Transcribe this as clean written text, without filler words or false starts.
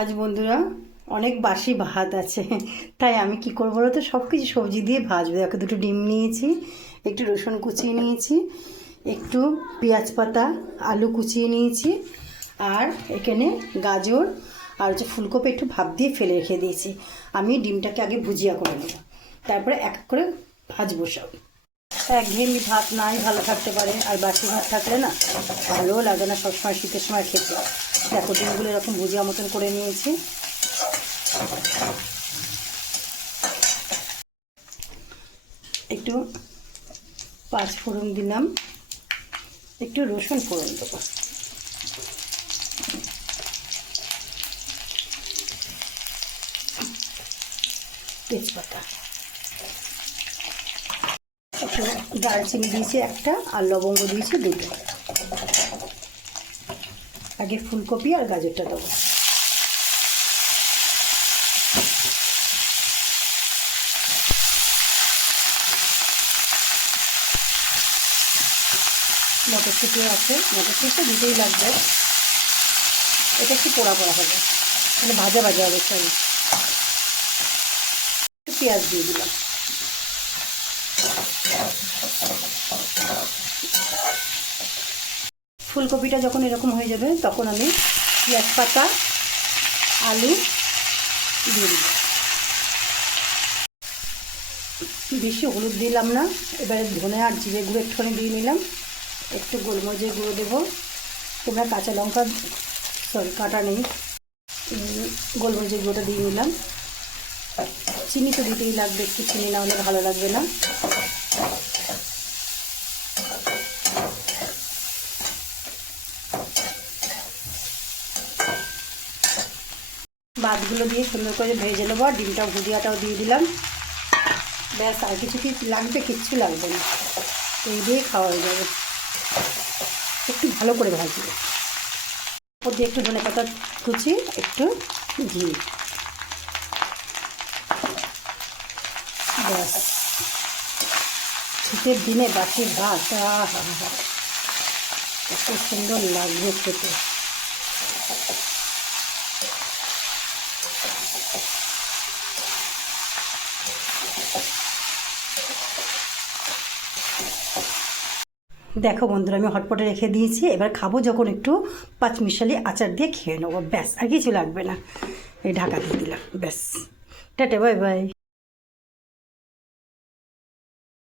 আজ বন্ধুরা অনেক বাসি ভাত আছে, তাই আমি কি করবো বলো তো, সব কিছু সবজি দিয়ে ভাজবো। দেখো, দুটো ডিম নিয়েছি, একটু রসুন কুচিয়ে নিয়েছি, একটু পেঁয়াজ পাতা, আলু কুচিয়ে নিয়েছি, আর এখানে গাজর আর ফুলকপি একটু ভাপ দিয়ে ফেলে রেখে দিয়েছি। আমি ডিমটাকে আগে ভুজিয়া করে নেব, তারপরে এক এক করে ভাজবো সব। একঘেয়েমি ভাত নাই ভালো থাকতে পারে, আর বাসি ভাত থাকলে না ভালোও লাগে না সবসময় শীতের সময় খেতে। দেখো, ডিমগুলো এরকম ভুজিয়া মতন করে নিয়েছি। একটু পাঁচ ফোড়ন দিলাম, একটু রসুন ফোড়ন দেবো, তেজপাতা, একটু দারচিনি দিয়েছি একটা, আর লবঙ্গ দিয়েছি দুটো। আগে ফুলকপি আর গাজরটা দেবো। মটরশুঁটিও আছে, মটরশুঁটি দিতেই লাগবে। এটা একটু পোড়া পোড়া হবে, মানে ভাজা ভাজা হবে। সরি, একটু পেঁয়াজ দিয়ে দিলাম। ফুলকপিটা যখন এরকম হয়ে যাবে তখন আমি পেঁয়াজ পাতা, আলু দিয়ে দিলাম। বেশি হলুদ দিলাম না, এবারে ধনে আর জিরে গুঁড়ো একটুখানি দিয়ে নিলাম, একটু গোলমরিচের গুঁড়ো দেবো। তোমরা কাঁচা লঙ্কা, সরি কাটা নেই, গোলমরিচের গুঁড়োটা দিয়ে নিলাম। চিনি তো দিতেই লাগবে, একটু চিনি না হলে ভালো লাগবে না। ভাতগুলো দিয়ে সুন্দর করে ভেজে নেবো, আর ডিমটাও ভুজিয়াটাও দিয়ে দিলাম। ব্যাস, আর কিছু কি লাগবে? কিচ্ছু লাগবে না, এই দিয়েই খাওয়া হয়ে যাবে। একটু ভালো করে ভাজবো, ওর দিয়ে একটু ধনে পাতা কুচি, একটু ঘি, ব্যাস। শীতের দিনে বাসি ভাত, এত সুন্দর লাগবে খেতে। দেখো বন্ধুরা, আমি হটপটে রেখে দিয়েছি, এবার খাবো যখন একটু পাঁচমিশালি আচার দিয়ে খেয়ে নেবো। ব্যাস, আর কিছু লাগবে না। এই ঢাকা দিয়ে দিলাম, ব্যাস। Tata, bye bye.